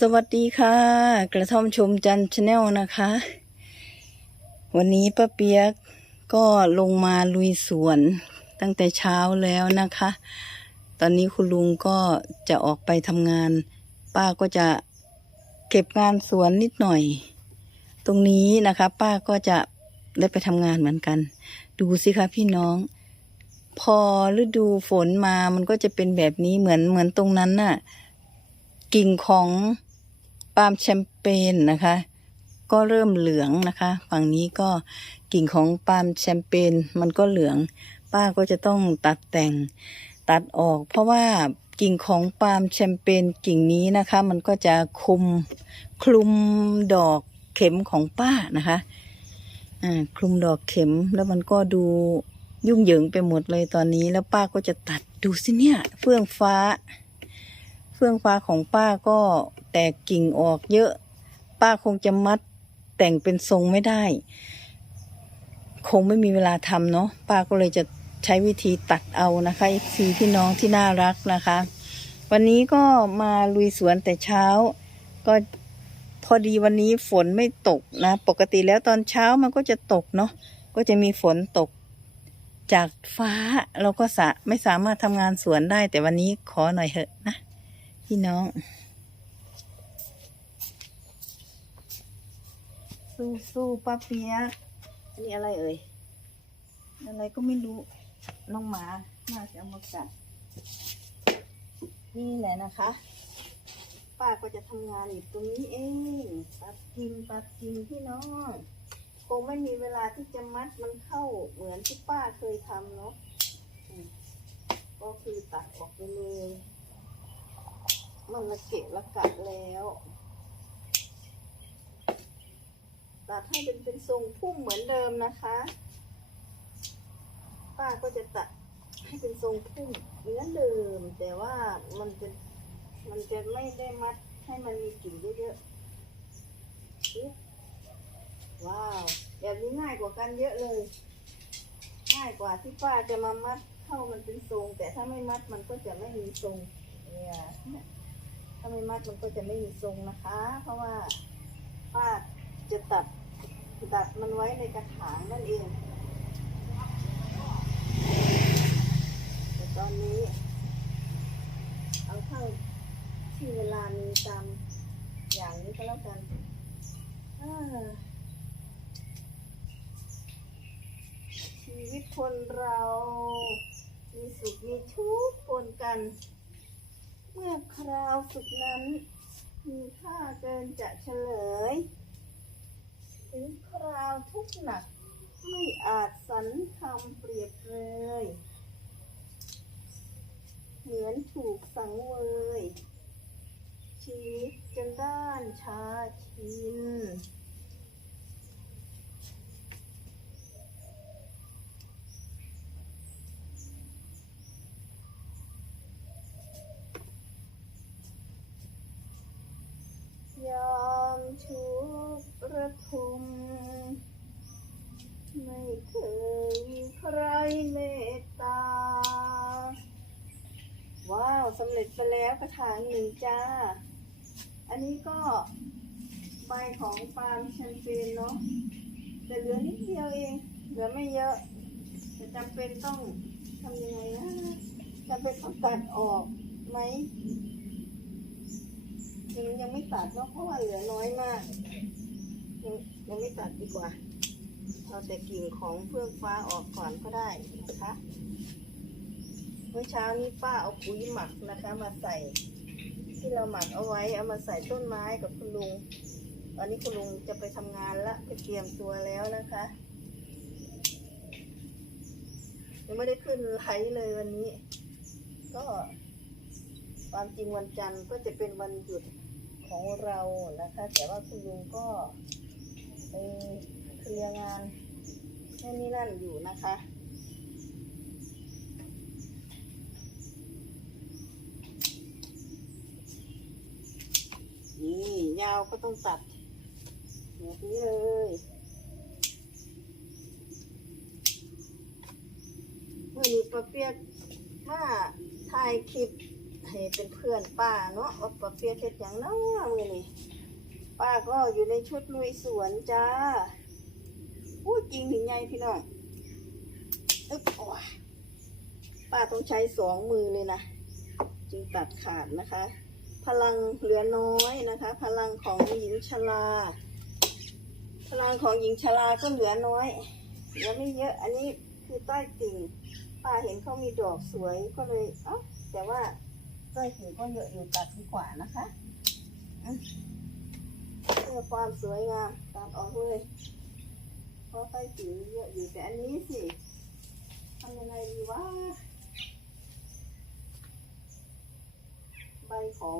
สวัสดีค่ะ กระท่อมชมจันชาแนลนะคะ วันนี้ป้าเปียกก็ลงมาลุยสวนตั้งแต่เช้าแล้วนะคะ ตอนนี้คุณลุงก็จะออกไปทำงาน ป้าก็จะเก็บงานสวนนิดหน่อย ตรงนี้นะคะ ป้าก็จะได้ไปทำงานเหมือนกัน ดูสิคะพี่น้อง พอฤดูฝนมามันก็จะเป็นแบบนี้เหมือนเหมือนตรงนั้นน่ะกิ่งของ ปาล์มแชมเปญนะคะ ก็เริ่มเหลืองนะคะ ฝั่งนี้ก็กิ่งของปาล์มแชมเปญมันก็เหลือง ป้าก็จะต้องตัดแต่งตัดออก เพราะว่ากิ่งของปาล์มแชมเปญกิ่งนี้นะคะ มันก็จะคุมคลุมดอกเข็มของป้านะคะอ่าคลุมดอกเข็มแล้วมันก็ดูยุ่งเหยิงไปหมดเลยตอนนี้แล้วป้าก็จะตัดดูสิเนี่ย เฟื่องฟ้า เฟื่องฟ้าของป้าก็ แตกกิ่งออกเยอะ ป้าคงจะมัดแต่งเป็นทรงไม่ได้ คงไม่มีเวลาทำเนาะป้าก็เลยจะใช้วิธีตัดเอานะคะสีพี่น้องที่น่ารักนะคะ วันนี้ก็มาลุยสวนแต่เช้า ก็พอดีวันนี้ฝนไม่ตกนะ ปกติแล้วตอนเช้ามันก็จะตกเนาะก็จะมีฝนตกจากฟ้าเราก็สะไม่สามารถทำงานสวนได้ แต่วันนี้ขอหน่อยเถอะนะ พี่น้อง สู้สู้ป้าเปียกอันนี้อะไรเอ่ย อะไรก็ไม่รู้ น้องหมาน่าจะเอามากัดนี่แหละนะคะ ป้าก็จะทำงานอยู่ตรงนี้เองตัดกินตัดกินพี่น้องคงไม่มีเวลาที่จะมัดมันเข้าเหมือนที่ป้าเคยทำเนาะก็คือตัดออกไปเลย มันละเกะละกัดแล้ว ตัดให้เป็นเป็นทรงพุ่มเหมือนเดิมนะคะ ป้าก็จะตัดให้เป็นทรงพุ่มเหมือนเดิม แต่ว่ามันจะมันจะไม่ได้มัดให้มันมีกิ่งเยอะๆว้าวแบบนี้ง่ายกว่ากันเยอะเลย ง่ายกว่าที่ป้าจะมามัดเข้ามันเป็นทรง แต่ถ้าไม่มัดมันก็จะไม่มีทรงเนี่ยถ้าไม่มัดมันก็จะไม่มีทรงนะคะ เพราะว่าป้า จะตัดตัดมันไว้ในกระถางนั่นเอง แต่ตอนนี้ เอาเข้าที่เวลามีตามอย่างนี้ก็แล้วกันชีวิตคนเรา มีสุขมีทุกข์ปนกัน เมื่อคราวสุขนั้น มีค่าเกินจะเฉลย ถึงคราวทุกหนัก ไม่อาจสรรคำเปรียบเลย เหมือนถูกสังเวยชีวิตจนด้านชาชิน ยอมชุกข์ระทม ไม่เคยมีใครเมตตา ว้าว สำเร็จไปแล้วกระถางหนึ่งจ้า อันนี้ก็ใบของปาล์มแชมเปญเนาะแต่เหลือนิดเดียวเอง เหลือไม่เยอะแต่จำเป็นต้องทำยังไงนะจำเป็นต้องตัดออกไหมยังยังไม่ตัดเนาะเพราะว่าเหลือน้อยมากยังยังไม่ตัดดีกว่า เอาแต่กิ่งของเฟื่องฟ้าออกก่อนก็ได้นะคะ มื่อเช้านี้ป้าเอาปุ๋ยหมักนะคะ มาใส่ ที่เราหมักเอาไว้เอามาใส่ต้นไม้กับคุณลุงตอนนี้คุณลุงจะไปทำงานละไปเตรียมตัวแล้วนะคะยังไม่ได้ขึ้นไลฟ์เลยวันนี้ ก็ความจริงวันจันทร์ก็จะเป็นวันหยุดของเรานะคะ แต่ว่าคุณลุงก็ไปเคลียร์งานให้นี่นั่นอยู่นะคะ นี่ ยาวก็ต้องตัดแบบนี้เลยเมื่อนี้ปะเปียกว่าถ่ายคลิปให้เป็นเพื่อนป้าเนาะว่าป้าเปียกเฮ็ดหยังเนาะมื้อนี้ป้าก็อยู่ในชุดลุยสวนจ้าพูดจริงถึงไงพี่น้องอึ๊บโอ้ป้าต้องใช้สองมือเลยนะ จึงตัดขาดนะคะ พลังเหลือน้อยนะคะ พลังของหญิงชราพลังของหญิงชราก็เหลือน้อยเหลือไม่เยอะ อันนี้คือใต้ติ่งป้าเห็นเขามีดอกสวยก็เลยเอ้าแต่ว่าใต้ติ่งก็เยอะอยู่ตัดดีกว่านะคะเพื่อความสวยงามตัดออกเลยเพราะใต้ติ่งเยอะอยู่แต่อันนี้สิทำยังไงดีวะใบ ของ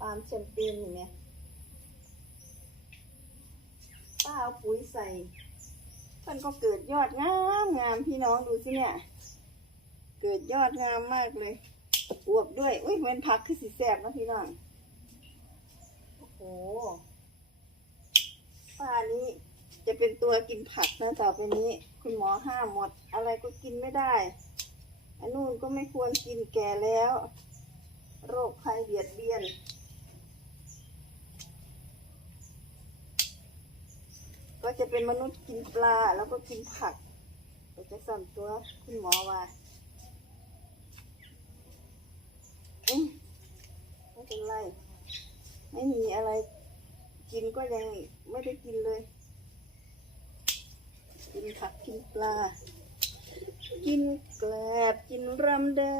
ปาล์มแชมเปญอย่างเนี้ยป้าเอาปุ๋ยใส่มันก็เกิดยอดงามงามพี่น้องดูสิเนี่ย เกิดยอดงามมากเลยอวบด้วย อุ้ยเว้นพักคือสีแสบนะพี่น้อง โอ้โหป้านี้จะเป็นตัวกินผักนะต่อไปนี้ คุณหมอห้ามหมด อะไรก็กินไม่ได้อันนู้นก็ไม่ควรกินแก่แล้ว โรคภัยเบียดเบียน ก็จะเป็นมนุษย์กินปลาแล้วก็กินผักก็จะสั่นตัวคุณหมอว่าอืมไม่เป็นไร ไม่มีอะไรกินก็ยังไม่ได้กินเลย กินผักกินปลา กินแกลบกินรำได้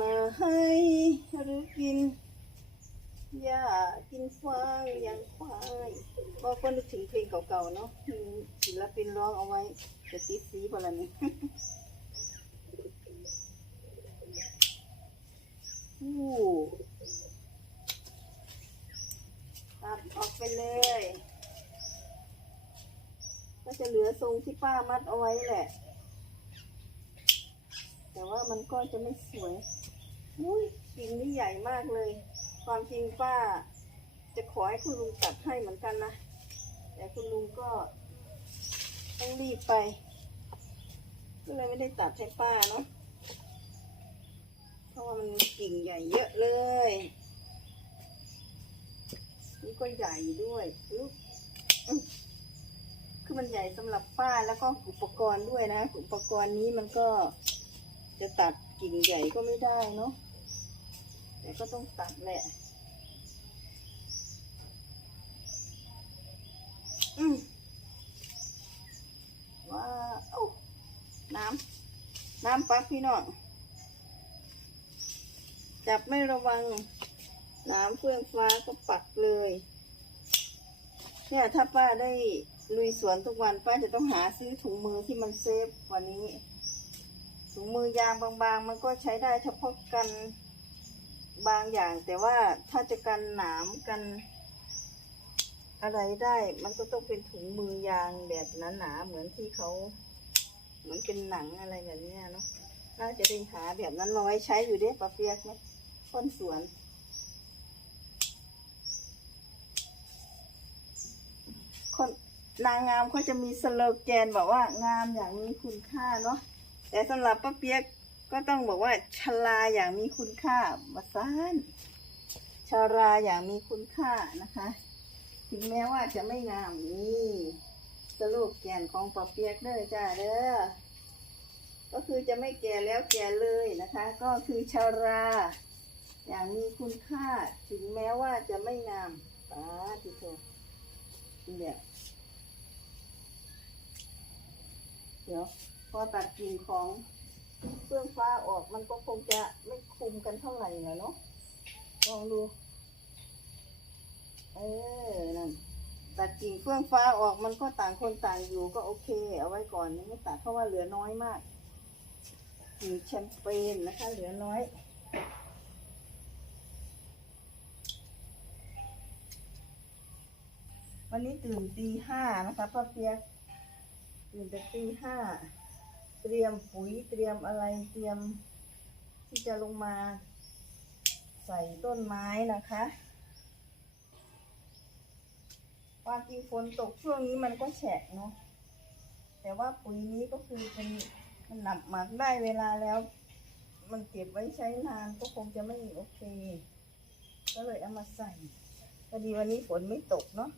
มาให้หรือกินหญ้ากินฟางอย่างควายก็ก็นึกถึงเพลงเก่าๆเนาะมีศิลปินร้องเอาไว้จะติดสีพลันี่อู้ตัดออกไปเลย ก็จะเหลือทรงที่ป้ามัดเอาไว้แหละ แต่ว่ามันก็จะไม่สวยอุ้ยกิ่งนี่ใหญ่มากเลย ความจริงป้า จะขอให้คุณลุงตัดให้เหมือนกันนะ แต่คุณลุงก็ต้องรีบไป ก็เลยไม่ได้ตัดให้ป้าเนาะ เพราะว่ามันกิ่งใหญ่เยอะเลย นี่ก็ใหญ่ด้วยคือมันใหญ่สำหรับป้าแล้วก็อุปกรณ์ด้วยนะ อุปกรณ์นี้มันก็ จะตัดกิ่งใหญ่ก็ไม่ได้เนาะแต่ก็ต้องตัดแหละอืมว้าวน้ำน้ำปักพี่น้องจับไม่ระวังน้ำเฟื่องฟ้าก็ปักเลย เนี่ยถ้าป้าได้ลุยสวนทุกวันป้าจะต้องหาซื้อถุงมือที่มันเซฟกว่านี้ ถุงมือยางบางๆ มันก็ใช้ได้เฉพาะกันบางอย่าง แต่ว่าถ้าจะกันหนามกันอะไรได้ มันก็ต้องเป็นถุงมือยางแบบหนาๆเหมือนที่เขาเหมือนเป็นหนังอะไรแบบนี้เนาะน่าจะได้หาแบบนั้นน้อยใช้อยู่เด้ปะเปียกไหมคนสวนคนนางงามเขาจะมีสโลแกนบอกว่างามอย่างมีคุณค่าเนาะ แต่สำหรับป้าเปียกก็ต้องบอกว่าชราอย่างมีคุณค่ามาซานชราอย่างมีคุณค่านะคะ ถึงแม้ว่าจะไม่งามนี่สโลแกนของป้าเปียกเด้อจ้าเด้อก็คือจะไม่แก่แล้วแก่เลยนะคะ ก็คือชรา อย่างมีคุณค่าถึงแม้ว่าจะไม่งามสาธุโทเนี่ยเดี๋ยว พอตัดกิ่งของเฟื่องฟ้าออกมันก็คงจะไม่คุมกันเท่าไหร่นะเนาะลองดู เออนั่นตัดกิ่งเฟื่องฟ้าออกมันก็ต่างคนต่างอยู่ก็โอเค เอาไว้ก่อนยังไม่ตัดเพราะว่าเหลือน้อยมากกิ่งแชมเปญนะคะ เหลือน้อยวันนี้ตื่นตีห้านะคะป้าเปียกตื่นแต่ตีห้า เตรียมปุ๋ยเตรียมอะไรเตรียม ที่จะลงมา ใส่ต้นไม้นะคะความจริงฝนตกช่วงนี้มันก็แฉะเนาะแต่ว่าปุ๋ยนี้ก็คือเป็นมันหนับหมักได้เวลาแล้ว มันเก็บไว้ใช้นานก็คงจะไม่โอเค ก็เลยเอามาใส่พอดีวันนี้ฝนไม่ตกเนาะ